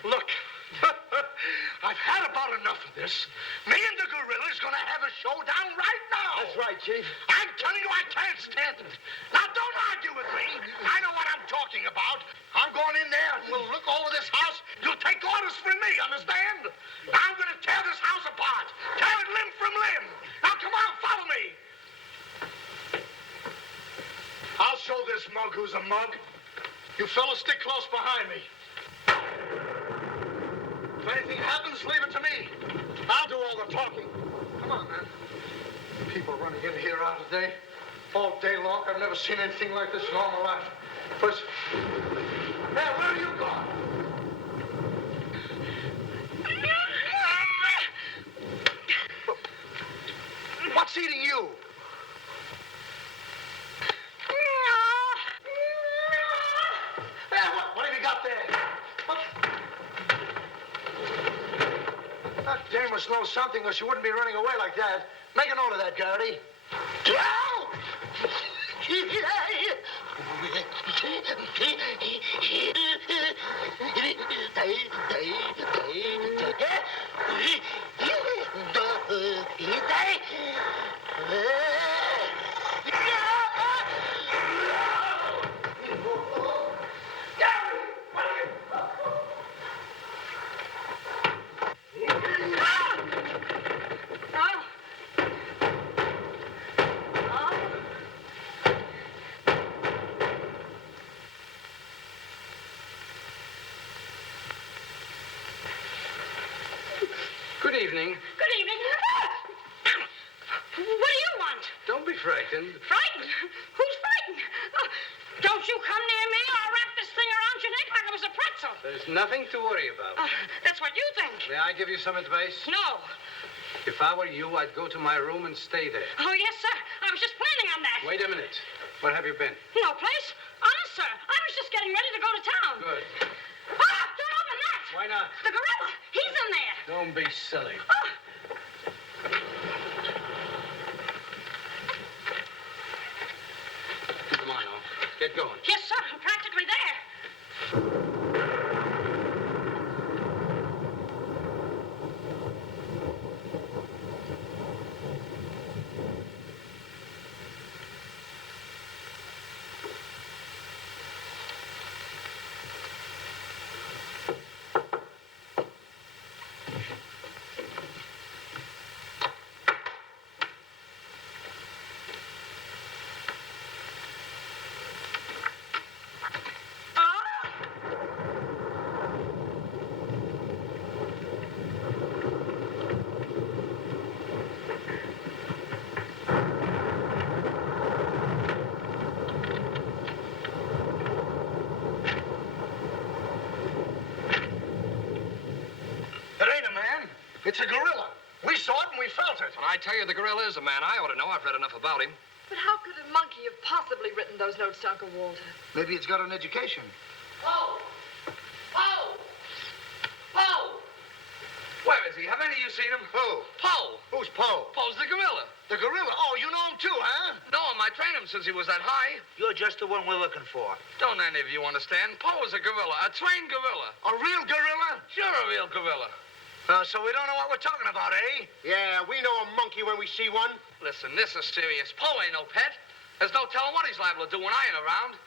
Look. I've had about enough of this. Me and the gorilla's gonna have a showdown right now. That's right, Chief. I'm telling you, I can't stand it. Now, don't argue with me. I know what I'm talking about. I'm going in there and we'll look over this house. You'll take orders from me, understand? I'm gonna tear this house apart. Tear it limb from limb. Now, come on, follow me. I'll show this mug who's a mug. You fellas stick close behind me. If anything happens, leave it to me. I'll do all the talking. Come on, man. People running in here out of day, all day long. I've never seen anything like this in all my life. First, hey, where are you going? What's eating you? Hey, what have you got there? What? That dame must know something or she wouldn't be running away like that. Make a note of that, Garrity. Good evening. Good evening. What do you want? Don't be frightened. Frightened? Who's frightened? Don't you come near me or I'll wrap this thing around your neck like it was a pretzel. There's nothing to worry about. That's what you think. May I give you some advice? No. If I were you, I'd go to my room and stay there. Oh, yes, sir. I was just planning on that. Wait a minute. Where have you been? No place. Honest, sir. I was just getting ready to go to town. Good. Don't open that. Why not? The gorilla. He's in there. Don't be silly. Come on, now. Get going. Yes, sir. I'm practically there. It's a gorilla. We saw it and we felt it. When I tell you the gorilla is a man, I ought to know. I've read enough about him. But how could a monkey have possibly written those notes to Uncle Walter? Maybe it's got an education. Poe! Poe! Poe! Where is he? Have any of you seen him? Who? Poe! Who's Poe? Poe's the gorilla. The gorilla? Oh, you know him too, huh? No, I trained him since he was that high. You're just the one we're looking for. Don't any of you understand? Poe is a gorilla, a trained gorilla. A real gorilla? Sure, a real gorilla. So we don't know what we're talking about, eh? Yeah, we know a monkey when we see one. Listen, this is serious. Poe ain't no pet. There's no telling what he's liable to do when I ain't around.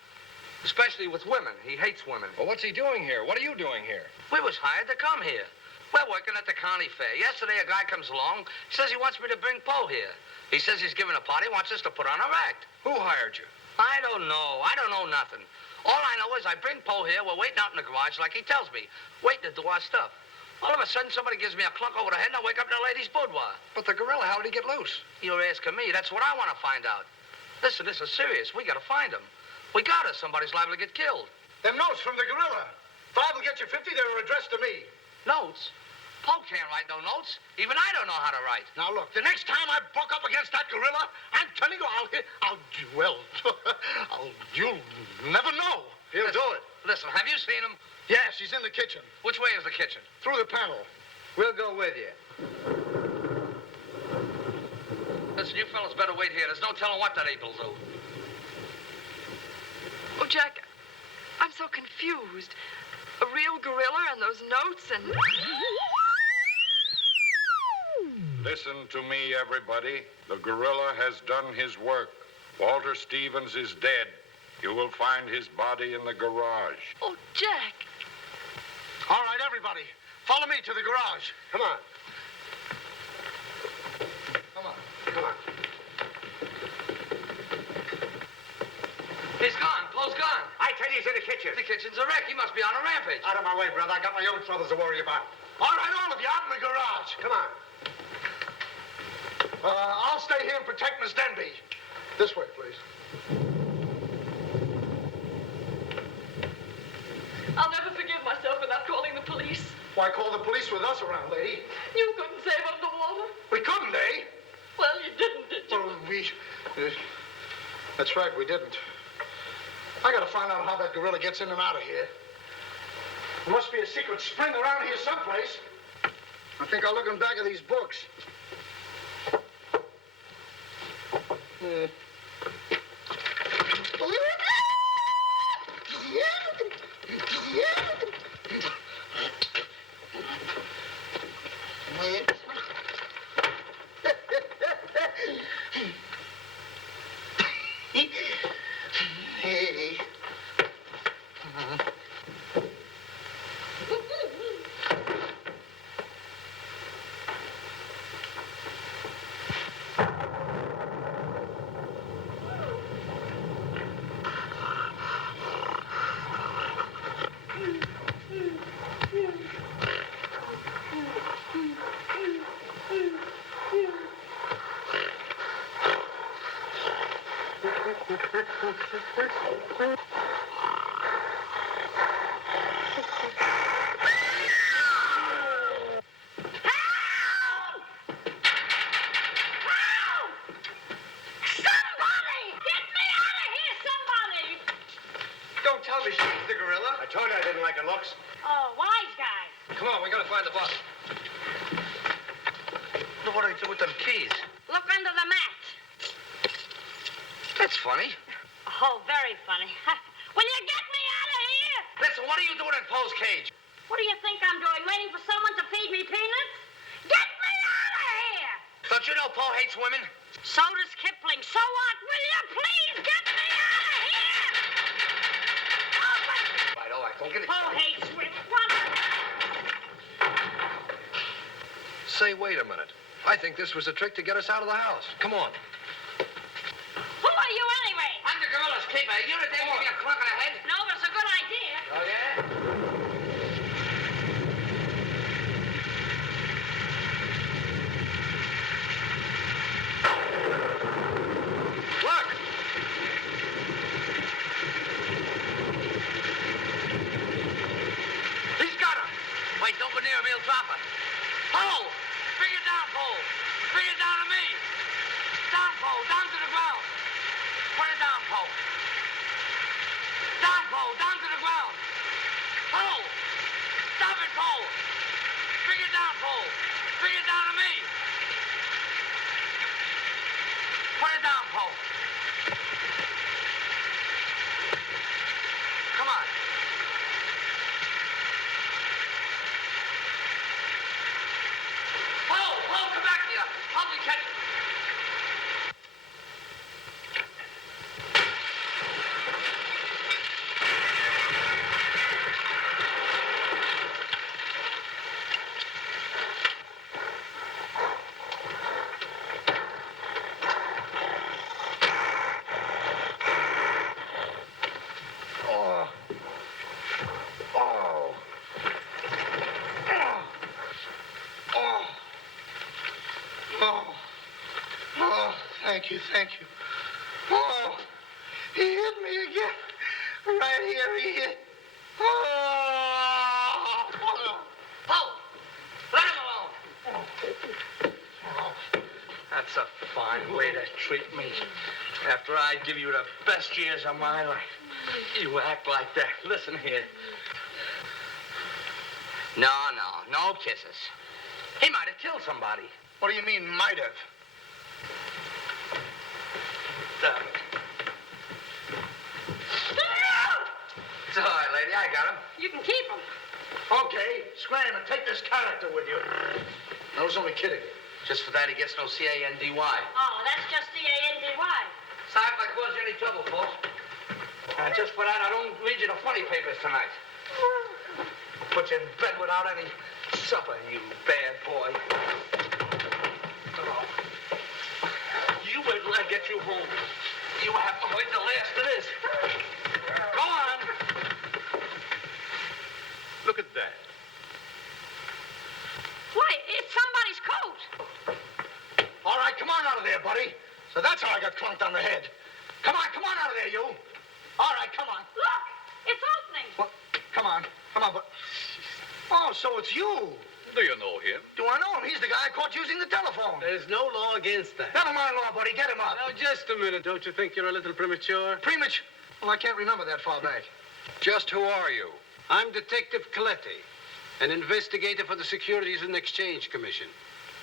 Especially with women. He hates women. Well, what's he doing here? What are you doing here? We was hired to come here. We're working at the county fair. Yesterday, a guy comes along, says he wants me to bring Poe here. He says he's giving a party, wants us to put on our act. Who hired you? I don't know. I don't know nothing. All I know is I bring Poe here, we're waiting out in the garage like he tells me, waiting to do our stuff. All of a sudden, somebody gives me a clunk over the head, and I wake up in a lady's boudoir. But the gorilla, how did he get loose? You're asking me. That's what I want to find out. Listen, this is serious. We got to find him. We got us. Somebody's liable to get killed. Them notes from the gorilla. If I will get you 50, they were addressed to me. Notes? Poe can't write no notes. Even I don't know how to write. Now, look, the next time I buck up against that gorilla, I'm telling you, you'll never know. He'll do it. Listen, have you seen him? Yes, he's in the kitchen. Which way is the kitchen? Through the panel. We'll go with you. Listen, you fellas better wait here. There's no telling what that ape will do. Oh, Jack, I'm so confused. A real gorilla and those notes and... Listen to me, everybody. The gorilla has done his work. Walter Stevens is dead. You will find his body in the garage. Oh, Jack. All right, everybody. Follow me to the garage. Come on. Come on. Come on. He's gone. Poe's gone. I tell you he's in the kitchen. The kitchen's a wreck. He must be on a rampage. Out of my way, brother. I got my own troubles to worry about. All right, all of you out in the garage. Come on. I'll stay here and protect Miss Denby. This way, please. I'll never forgive myself without calling the police. Why call the police with us around, lady? You couldn't save up the water. We couldn't, eh? Well, you didn't, did you? Well, that's right, we didn't. I gotta find out how that gorilla gets in and out of here. There must be a secret spring around here someplace. I think I'll look in back of these books. Hey. Don't tell me she's the gorilla. I told you I didn't like her looks. Oh, wise guy. Come on, we gotta find the body. What do I do with them keys? Look under the mat. That's funny. Oh, very funny. Will you get me out of here? Listen, what are you doing in Poe's cage? What do you think I'm doing? Waiting for someone to feed me peanuts? Get me out of here! Don't you know Poe hates women? So does Kipling. So what? Will you please get me out of here? All right, don't get it. Poe hates women. What? Say, wait a minute. I think this was a trick to get us out of the house. Come on. Who are you anyway? I'm the gorilla's keeper. You the day give me a clock on the head? No, but it's a good idea. Oh, yeah? Look! He's got her. Wait, don't go near him. He'll drop her. Poe! Bring it down, Poe. Bring it down to me. Down, Poe. Down to the ground. Put it down, Poe. Down, Poe. Down to the ground. Poe! Stop it, Poe. Bring it down, Poe. Bring it down to me. Put it down, Poe. Come on. Poe, come back here. Help me catch it. Thank you. Oh, he hit me again. Right here, he hit. Oh. Poe, let him alone. That's a fine way to treat me. After I give you the best years of my life, you act like that. Listen here. No kisses. He might have killed somebody. What do you mean, might have? Damn it. It's all right, lady. I got him. You can keep him. Okay, scram and take this character with you. I was only kidding. Just for that, he gets no C-A-N-D-Y. Oh, that's just C-A-N-D-Y. Sorry if I caused you any trouble, folks. Just for that, I don't read you the funny papers tonight. I'll put you in bed without any supper, you bad boy. Oh. You wait till I get you home. You have to wait the last of this. Go on. it's you. Do you know him? Do I know him? He's the guy I caught using the telephone. There's no law against that. Never mind law, buddy. Get him up. Now, just a minute. Don't you think you're a little premature? Premature? Well, I can't remember that far back. Just who are you? I'm Detective Coletti, an investigator for the Securities and Exchange Commission.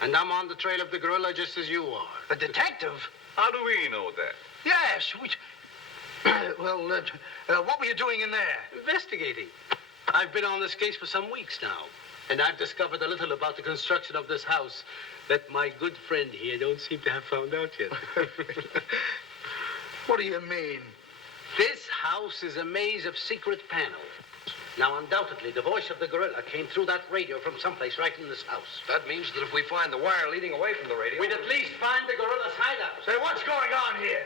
And I'm on the trail of the gorilla just as you are. A detective? How do we know that? Yes. Well, what were you doing in there? Investigating. I've been on this case for some weeks now. And I've discovered a little about the construction of this house that my good friend here don't seem to have found out yet. What do you mean? This house is a maze of secret panels. Now, undoubtedly, the voice of the gorilla came through that radio from someplace right in this house. That means that if we find the wire leading away from the radio... We'd at least find the gorilla's hideout. Say, what's going on here?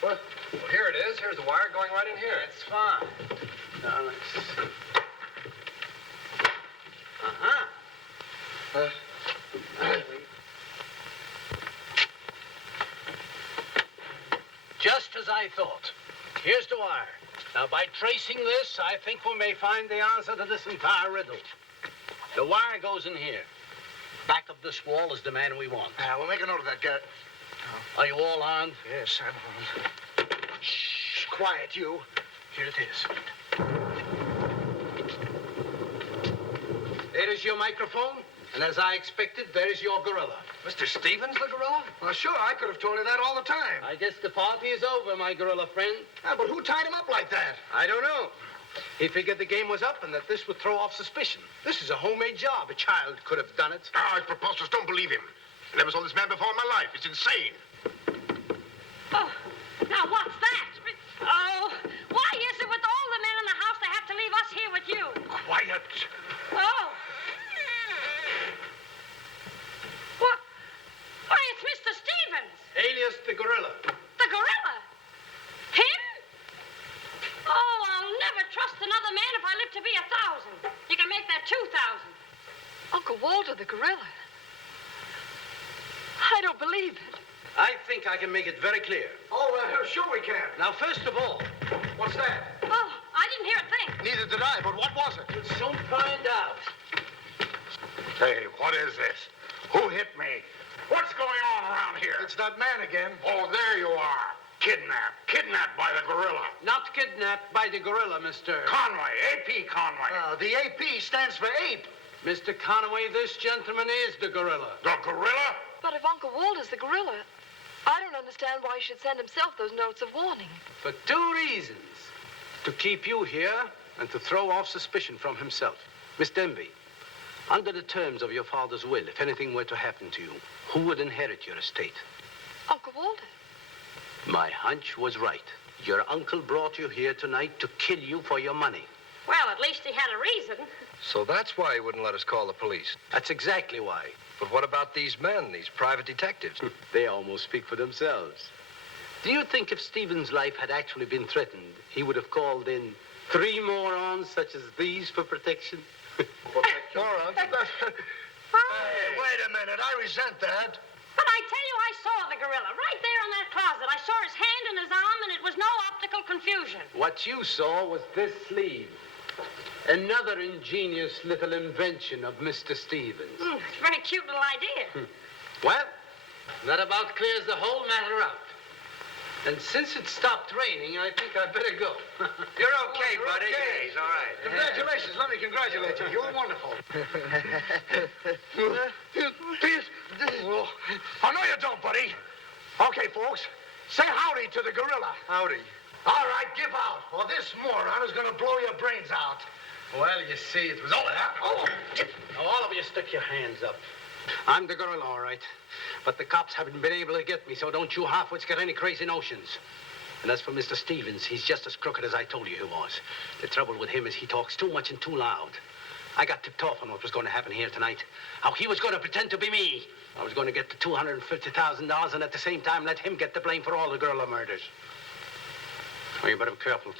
What? Well, here it is. Here's the wire going right in here. That's fine. Now, let's see. Just as I thought. Here's the wire. Now, by tracing this, I think we may find the answer to this entire riddle. The wire goes in here. Back of this wall is the man we want. We'll make a note of that, Garrett. Are you all armed? Yes, I'm armed. Shh, quiet, you. Here it is. There is your microphone, and as I expected, there is your gorilla. Mr. Stevens, the gorilla? Well, sure, I could have told you that all the time. I guess the party is over, my gorilla friend. But who tied him up like that? I don't know. He figured the game was up and that this would throw off suspicion. This is a homemade job. A child could have done it. It's preposterous. Don't believe him. I never saw this man before in my life. It's insane. Oh, now what's that? Oh, why is it with all the men in the house they have to leave us here with you? Quiet. Oh. What? Why, it's Mr. Stevens. Alias the gorilla. The gorilla? Him? Oh, I'll never trust another man if I live to be 1,000. You can make that 2,000. Uncle Walter, the gorilla. I don't believe it. I think I can make it very clear. Oh, sure we can. Now, first of all, What's that? Oh, I didn't hear a thing. Neither did I, but what was it? we'll soon find out. Hey, what is this? Who hit me? What's going on around here? It's that man again. Oh, there you are. Kidnapped. Kidnapped by the gorilla. Not kidnapped by the gorilla, Mr. Conway. AP Conway. The AP stands for ape. Mr. Conway, this gentleman is the gorilla. The gorilla? But if Uncle Walter's the gorilla, I don't understand why he should send himself those notes of warning. For 2 reasons. To keep you here and to throw off suspicion from himself. Miss Denby, under the terms of your father's will, if anything were to happen to you, who would inherit your estate? Uncle Walter. My hunch was right. Your uncle brought you here tonight to kill you for your money. Well, at least he had a reason. So that's why he wouldn't let us call the police. That's exactly why. But what about these men, these private detectives? They almost speak for themselves. Do you think if Stephen's life had actually been threatened, he would have called in 3 morons such as these for protection? Morons? Hey, wait a minute. I resent that. But I tell you, I saw the gorilla right there in that closet. I saw his hand and his arm, and it was no optical confusion. What you saw was this sleeve. Another ingenious little invention of Mr. Stevens. It's a very cute little idea. Well, that about clears the whole matter out. And since it stopped raining, I think I'd better go. You're okay, buddy. okay. He's all right. Congratulations. Let me congratulate you. You were wonderful. Oh, no, you don't, buddy. Okay, folks. Say howdy to the gorilla. Howdy. All right, give out, or this moron is going to blow your brains out. Well, you see, it was all that. Oh, Now, all of you stick your hands up. I'm the gorilla, all right. But the cops haven't been able to get me, so don't you halfwits get any crazy notions. And as for Mr. Stevens, he's just as crooked as I told you he was. The trouble with him is he talks too much and too loud. I got tipped off on what was going to happen here tonight. How he was going to pretend to be me. I was going to get the $250,000 and at the same time let him get the blame for all the gorilla murders. Well, you better be careful.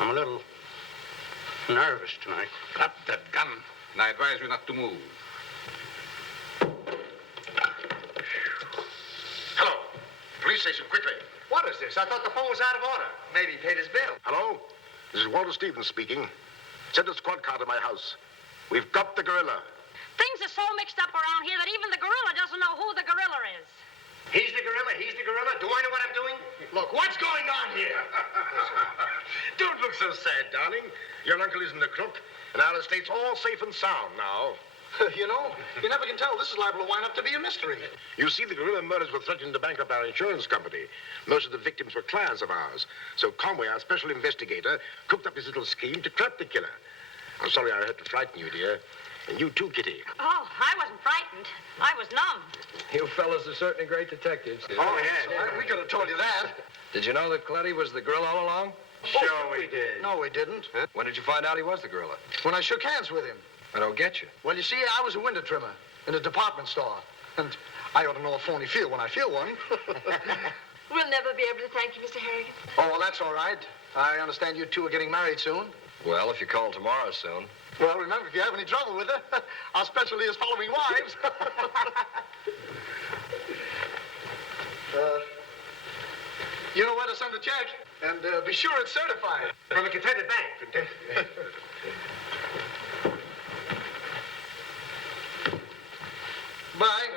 I'm a little nervous tonight. Drop that gun, and I advise you not to move. Hello. Police station, quickly. What is this? I thought the phone was out of order. Maybe he paid his bill. Hello? This is Walter Stevens speaking. Send a squad car to my house. We've got the gorilla. Things are so mixed up around here that even the gorilla doesn't know who the gorilla is. He's the gorilla. He's the gorilla. Do I know what I'm doing? Look, what's going on here? Don't look so sad, darling. Your uncle isn't a crook, and our estate's all safe and sound now. You know, you never can tell. This is liable to wind up to be a mystery. You see, the gorilla murders were threatening to bankrupt our insurance company. Most of the victims were clients of ours. So Conway, our special investigator, cooked up his little scheme to trap the killer. I'm sorry I had to frighten you, dear. And you too, Kitty. Oh, I wasn't frightened. I was numb. You fellas are certainly great detectives. Oh, yeah. We could have told you that. Did you know that Coletti was the gorilla all along? Sure we did. No, we didn't. Huh? When did you find out he was the gorilla? When I shook hands with him. I don't get you. Well, you see, I was a window trimmer in a department store. And I ought to know a phony feel when I feel one. We'll never be able to thank you, Mr. Harrigan. Oh, well, that's all right. I understand you two are getting married soon. Well, if you call tomorrow soon. Well, remember, if you have any trouble with her, our specialty is following wives. You know where to send the check, and be sure it's certified. From a Confederate bank. Bye.